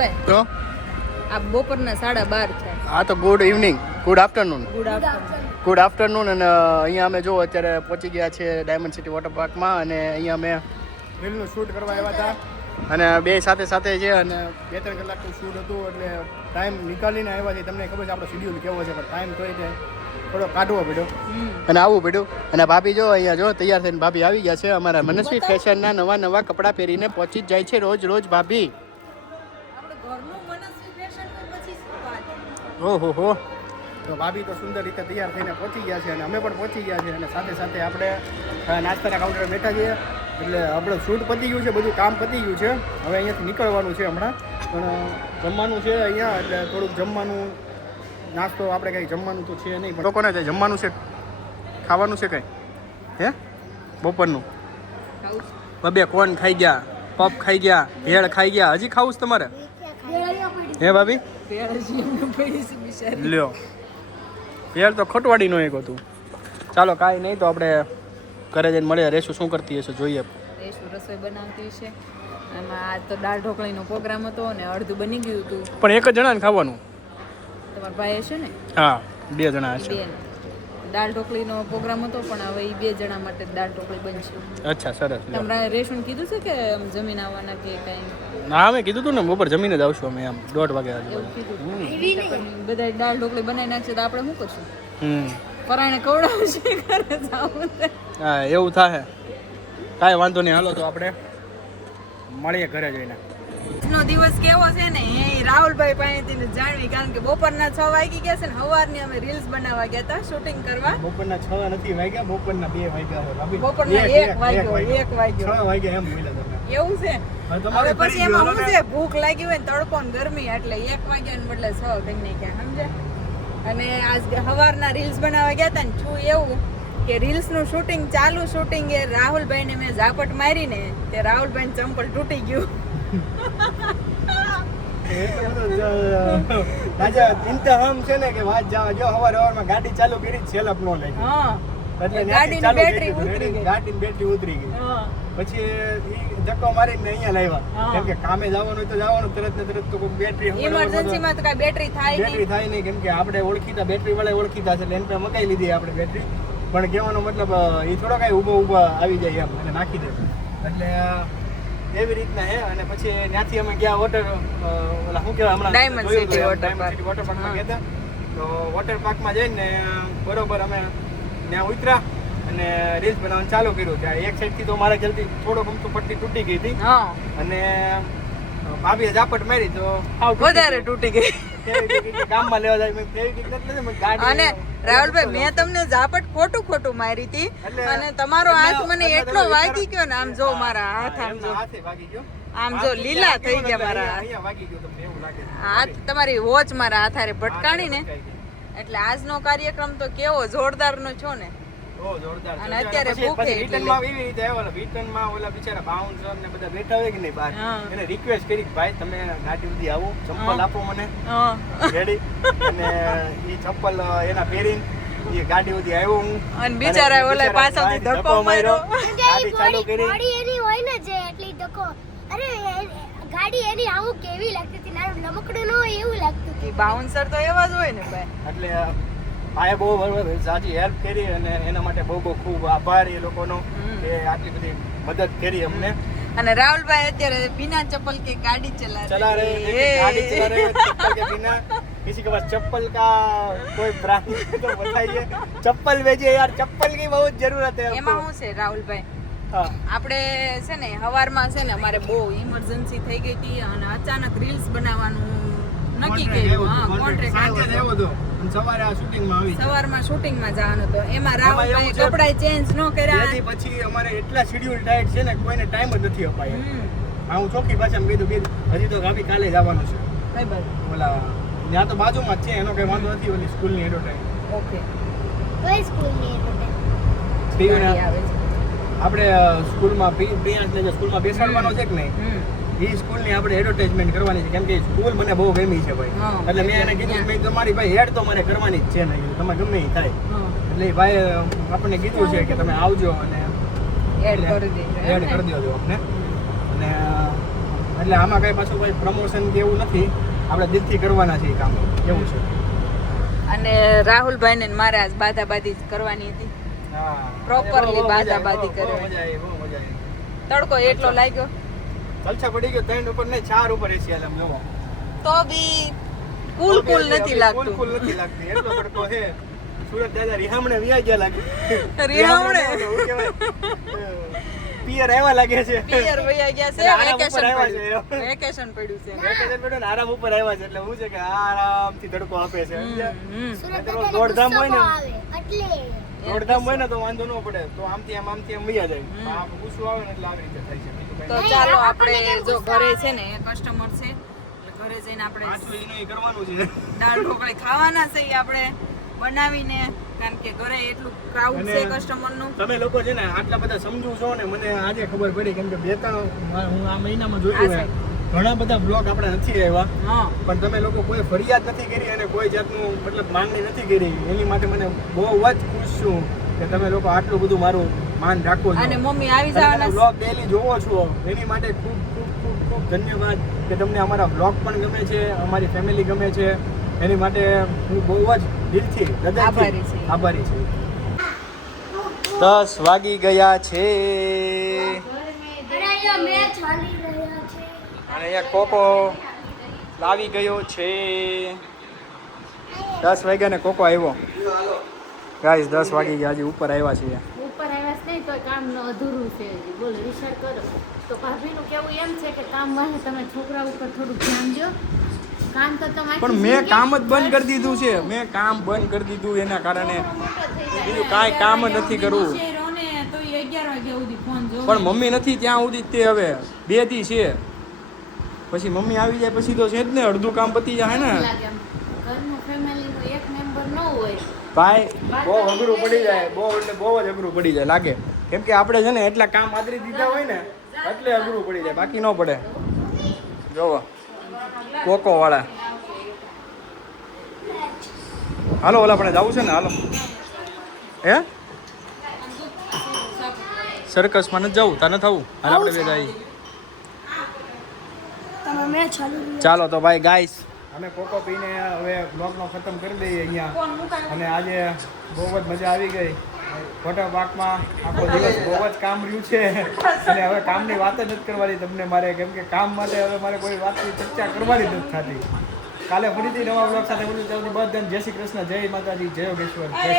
રાહુલભાઈ તો આ બપોરના 12:30 છે. આ તો good evening, good afternoon. Good afternoon. અને અહીંયા અમે જો અત્યારે પહોંચી ગયા છીએ ડાયમંડ સિટી વોટર પાર્કમાં, અને અહીંયા અમે રીલનું શૂટ કરવા આવ્યા હતા, અને બે સાથે સાથે છે, અને 2-3 કલાકનું શૂટ હતું, એટલે ટાઈમ નીકાળીને આવ્યા છે. તમને ખબર છે આપણો શેડ્યુલ કેવો છે, પણ ટાઈમ તો એ થોડો કાઢવો પડ્યો અને આવવું પડ્યું. અને ભાભી જો અહીંયા જો તૈયાર થઈને ભાભી આવી ગયા છે. અમારા મનસ્વી ફેશનના નવા કપડાં પહેરીને પહોંચી જ જાય છે રોજ ભાભી. ઓહો હો. તો ભાભી તો સુંદર રીતે તૈયાર થઈને પહોંચી ગયા છે, અને અમે પણ પહોંચી ગયા છે, અને સાથે સાથે આપણે નાસ્તાના કાઉન્ટરે બેઠા છીએ. એટલે આપણે શૂટ પતી ગયું છે, બધું કામ પતી ગયું છે. હવે અહીંયાથી નીકળવાનું છે હમણાં, પણ જમવાનું છે અહીંયા, એટલે થોડુંક જમવાનું, નાસ્તો આપણે કંઈ જમવાનું તો છે નહીં, પણ લોકોને કંઈ જમવાનું છે, ખાવાનું છે કંઈ હે બપોરનું. બબે કોણ ખાઈ ગયા, પપ ખાઈ ગયા, ભેળ ખાઈ ગયા, હજી ખાવું છે તમારે હે ભાભી? લ્યો ભેળ તો ખોટવાડી નો એક હતું. ચાલો કાંઈ નહીં, તો આપણે ઘરે જઈને મળીએ. રેશું શું કરતી હશે જોઈએ. રેશું રસોઈ બનાવતી છે. એમાં આજ તો દાળ ઢોકળીનો પ્રોગ્રામ હતો, અને અડધું બની ગયું હતું. પણ એક જ જણાને ખાવાનું? તમારા ભાઈ હશે ને? હા, 2 જણા હશે. દાળ ઢોકળીનો પ્રોગ્રામ હતો, પણ હવે એ 2 જણા માટે દાળ ઢોકળી બનશે. અચ્છા, સરસ. તમારે રેશું કીધું છે કે જમીન આવવાના કે કઈ? હા, અમે કીધું હતું ને બપોર જમીને જ આવશું અમે, આમ 1:30 વાગે બધા દાળ ઢોકળી બનાવી નાખશે તો આપણે શું કરશું? પરાણે કવડાવશે ઘરે જાવું. હા, એવું થાય. કાંઈ વાંધો નહીં, હાલો તો આપણે મળીએ ઘરે જઈને. આજનો દિવસ કેવો છે ને એ રાહુલભાઈ પાસેથી જાણવી, કારણ કે બપોરના 6 વાગી ગયા છે ને સવારની અમે રીલ્સ બનાવવા ગયા હતા, શૂટિંગ કરવા. બપોરના 6 નથી વાગ્યા, બપોરના 2 વાગ્યા. બપોરના 1 વાગ્યો 6 વાગ્યા એમ બોલ્યા તમે. એવું છે. હવે પછી એમાં શું છે, ભૂખ લાગી હોય ને તડકો ને ગરમી, એટલે 1 વાગ્યાને બદલે 6 કરી નાખ્યા, સમજ્યા? અને આજ સવારના રીલ્સ બનાવવા ગયા હતા ને, છું એવું કે રીલ્સનું શૂટિંગ ચાલુ, શૂટિંગ એ રાહુલભાઈને મેં ઝાપટ મારીને તે રાહુલભાઈને ચંપલ તૂટી ગયું. ઇન્તહામ છે ને કે વાત જવા જો, સવારમાં ગાડી ચાલુ કરી સેલઅપ નો લાગી. હા, એટલે ગાડીની બેટરી ઉતરી ગઈ. ગાડીની બેટરી ઉતરી ગઈ. પછી ઈ ધક્કો મારીને અહીંયા લાવ્યા, કેમ કે કામે જવાનું હોય તો જવાનું, તરત ને તરત તો કોઈ બેટરી ઇમરજન્સીમાં તો કાંઈ બેટરી થાય નહીં, કેમ કે આપણે ઓળખીતા બેટરી વાળા ઓળખીતા છે, એટલે એને પર મકાઈ લીધી આપણે બેટરી. પણ કહેવાનો મતલબ એ થોડો કાંઈ ઊભો આવી જાય એમ અને નાખી દે, એટલે એવી રીતના હે. અને પછી ત્યાંથી અમે ગયા વોટર ઓલા શું કહેવાય હમણાં ડાયમંડ સિટી વોટર પાર્કમાં ગયા હતા. તો વોટર પાર્કમાં જઈને બરોબર અમે ત્યાં ઉતર્યા અને રીલ્સ બનાવવાનું ચાલુ કર્યું. ત્યાં એક સાઈડથી તો મારા જલ્દી થોડો ગમતું પટ્ટી તૂટી ગઈ હતી, અને ભાભીએ ઝાપટ મારી તો વધારે તૂટી ગઈ. ગામમાં લેવા જાય. અને રાહુલભાઈ, મેં તમને ઝાપટ ખોટું મારી હતી, અને તમારો હાથ મને એટલો વાગી ગયો ને, આમ જો મારા હાથ, આમ જો લીલા થઈ ગયા મારા હાથ. તમારી વોચ મારા હાથારે ભટકાણી ને, એટલે આજનો કાર્યક્રમ તો કેવો જોરદાર નો છો ને. અને અત્યારે ભૂખે રિટર્નમાં એવી રીતે આવ્યા, રિટર્નમાં ઓલા બિચારા બાઉન્સર ને બધા બેઠા હોય કે નહીં બહાર, એને રિક્વેસ્ટ કરી કે ભાઈ તમે ગાડી સુધી આવો, ચપ્પલ આપો મને રેડી. અને ઈ ચપ્પલ એના પહેરીને એ ગાડી સુધી આવ્યો હું, અને બિચારા ઓલા પાછળથી ધક્કો માર્યો, ગાડી ચાલુ કરી. ગાડી એની હોય ને જે એટલી ધક્કો, અરે ગાડી એની આવું કેવી લાગતી હતી, નાનું લમકડું ન હોય એવું લાગતું હતું. બાઉન્સર તો એવા જ હોય ને ભાઈ. એટલે ભાઈએ બહુ સાચી હેલ્પ કરી, અને એના માટે બહુ ખૂબ આભાર એ લોકોનો, કે આટલી બધી મદદ કરી અમને. અને રાહુલભાઈ અત્યારે बिना चप्पल के गाड़ी चला रहे चप्पल के बिना किसी के पास चप्पल का कोई ब्रांड तो बताइए, चप्पल भेजिए यार, चप्पल की बहुत जरूरत है. એમાં શું છે રાહુલભાઈ, આપણે છે ને સવારમાં છે ને અમારે બહુ ઇમરજન્સી થઈ ગઈ હતી, અને અચાનક રીલ્સ બનાવવાનું નક્કી કર્યું. કોન્ટ્રાક્ટ સવારમાં શૂટિંગમાં જવાનું હતું, એમાં રાહુલભાઈ કપડાં ચેન્જ ન કર્યા. પછી અમારે એટલા શેડ્યુલ ટાઈટ છે ને, કોઈને ટાઈમ જ નથી અપાય. હું ચોખ્ખી ભાષામાં કીધું હજી તો ભાભી કાલે જવાનું છે. કઈ બાજુ? ઓલા ત્યાં તો બાજુમાં જ છે, એનો કઈ વાંધો નથી. ઓલી સ્કૂલની એડવર્ટાઈઝ. ઓકે, કઈ સ્કૂલની એડવર્ટાઈઝ? આપણે સ્કૂલમાં પ્રિયાંશને સ્કૂલમાં બેસાડવાનો છે કે નહીં, એ સ્કૂલની આપણે એડવર્ટાઇઝમેન્ટ કરવાની છે, કેમ કે સ્કૂલ મને બહુ ગમી છે ભાઈ. એટલે મેં એને કીધું મેં તમારી ભાઈ હેડ તો મારે કરવાની જ છે ને, તમે ગમે એ થાય. એટલે એ ભાઈ આપણને કીધું છે કે તમે આવજો અને એડ કરી દેજો આપણે. અને એટલે આમાં કઈ પાછું કોઈ પ્રમોશન કે એવું નથી, આપણે દિલથી કરવાના છે એ કામ એવું છે. અને રાહુલભાઈ ને મારે આજ બાધાબાધી જ કરવાની હતી. હા Properly બાધાબાધી કરે. બહુ મજા આવી, બહુ મજા આવી. તડકો એટલો લાગ્યો જલસા પડી ગયો, 3 ઉપર નહીં 4 ઉપર એસી આલમ જોવો. તો બી કુલ નથી લાગતું. કુલ નથી લાગતી, એટલો તડકો છે. સુરત દાદા રિહામણે વિયા ગયા લાગે. રિહામણે? શું કહેવાય? પિયર આવ્યા લાગે છે. પિયર વયા ગયા છે, આરામ ઉપર વેકેશન આવ્યા પડ્યું. છે. વેકેશન પડ્યું છે. વેકેશન પડ્યું ને આરામ ઉપર આવ્યા છે, એટલે હું છે કે આરામથી તડકો આપે છે. સમજ્યા? હમ. સુરત તો દાદાને દોડધામ ગુસ્સો હોય ને. બહુ આવે એટલે દોડધામ હોય ને તો વાંધો ન પડે, તો આમથી આમ વયા જાય. આ ગુસ્સો આવે ને એટલે આવી રીતે થાય છે. બીજું તો કઈ ચાલો આપણે જો ઘરે છે ને કસ્ટમર છે, એટલે ઘરે જઈને આપણે પાછું એનું ઈ કરવાનું છે. દાળ ઢોકળી ખાવાના છે ઈ આપણે બનાવીને, કારણ કે ઘરે એટલું ક્રાઉડ અને છે કસ્ટમર નું. તમે લોકો છે ને આટલા બધા સમજુ છો ને, મને આજે ખબર પડી, કેમ કે 2-3 હું આ મહિનામાં જોયું છે ઘણા બધા બ્લોગ આપણે નથી આવ્યા, હા પણ તમે લોકો કોઈ ફરિયાદ નથી કરી અને કોઈ જાતનું મતલબ માંગણી નથી કરી. એની માટે મને બહુ જ ખુશ છું કે તમે લોકો આટલું બધું મારું માન રાખો છો અને મમ્મી આવી જવાના બ્લોગ ડેલી જોવો છો. એની માટે ખૂબ ખૂબ ખૂબ ખૂબ ધન્યવાદ કે તમને અમારા બ્લોગ પણ ગમે છે, અમારી ફેમિલી ગમે છે. એની માટે હું બહુ જ દિલથી આભારી છું. આભારી છું. 10 વાગી ગયા છે અરે અહીંયા મેચ ચાલી રહ્યા છે. અને અહીંયા કોકો લાવી ગયો છે. 10 વાગ્યા ને કોકો આવ્યો. ગાઈસ 10 વાગી ગયા, હજી ઉપર આવ્યા છીએ. ઉપર આવ્યા છે નહીં તો કામ અધૂરું છે હજી. બોલો વિચાર કરો તો ભાભીનું કેવું એમ છે કે કામ વાહે તમે છોકરા ઉપર થોડું ધ્યાન દો. કામ તો તમારે પણ મેં કામ જ બંધ કરી દીધું છે. મેં કામ બંધ કરી દીધું એના કારણે બીજું કાંઈ કામ જ નથી કરવું. તો 11 વાગ્યા સુધી ફોન જોવો. પણ મમ્મી નથી ત્યાં સુધી તે હવે 2 દી છે, પછી મમ્મી આવી જાય પછી તો છે જ ને, અડધું કામ પતી જાય ને લાગે એમ. ઘરનું ફેમિલીનું એક મેમ્બર ન હોય ભાઈ. બહુ અઘરું પડી જાય, બહુ એટલે બહુ જ અઘરું પડી જાય લાગે, કેમ કે આપણે છે ને એટલા કામ આદરી દીધા હોય ને એટલે અઘરું પડી જાય, બાકી ન પડે. જોવો કોકો વાળા. હાલો ઓલા આપણે જવું છે ને, હાલો. હે સર્કસમાં નથી જવું, તને થવું? હાલ આપણે બે જઈએ. તમે મેચ ચાલી રહ્યા ચાલો તો ભાઈ ગાઈસ, અમે કોકો પીને હવે બ્લોગનો ખતમ કરી દઈએ અહીંયા. અને આજે બહુ જ મજા આવી ગઈ. વોટર પાર્કમાં આખો દિવસ બહુ જ કામ રહ્યું છે અને હવે કામની વાત જ નથી કરવાની તમને મારે, કેમ કે કામ માટે હવે મારે કોઈ વાતની ચર્ચા કરવાની નથી થતી. કાલે ફરીથી નવા બ્લોગ સાથે મળીશું. ત્યાં સુધી બધાને જય શ્રી કૃષ્ણ, જય માતાજી, જય યોગેશ્વર, જય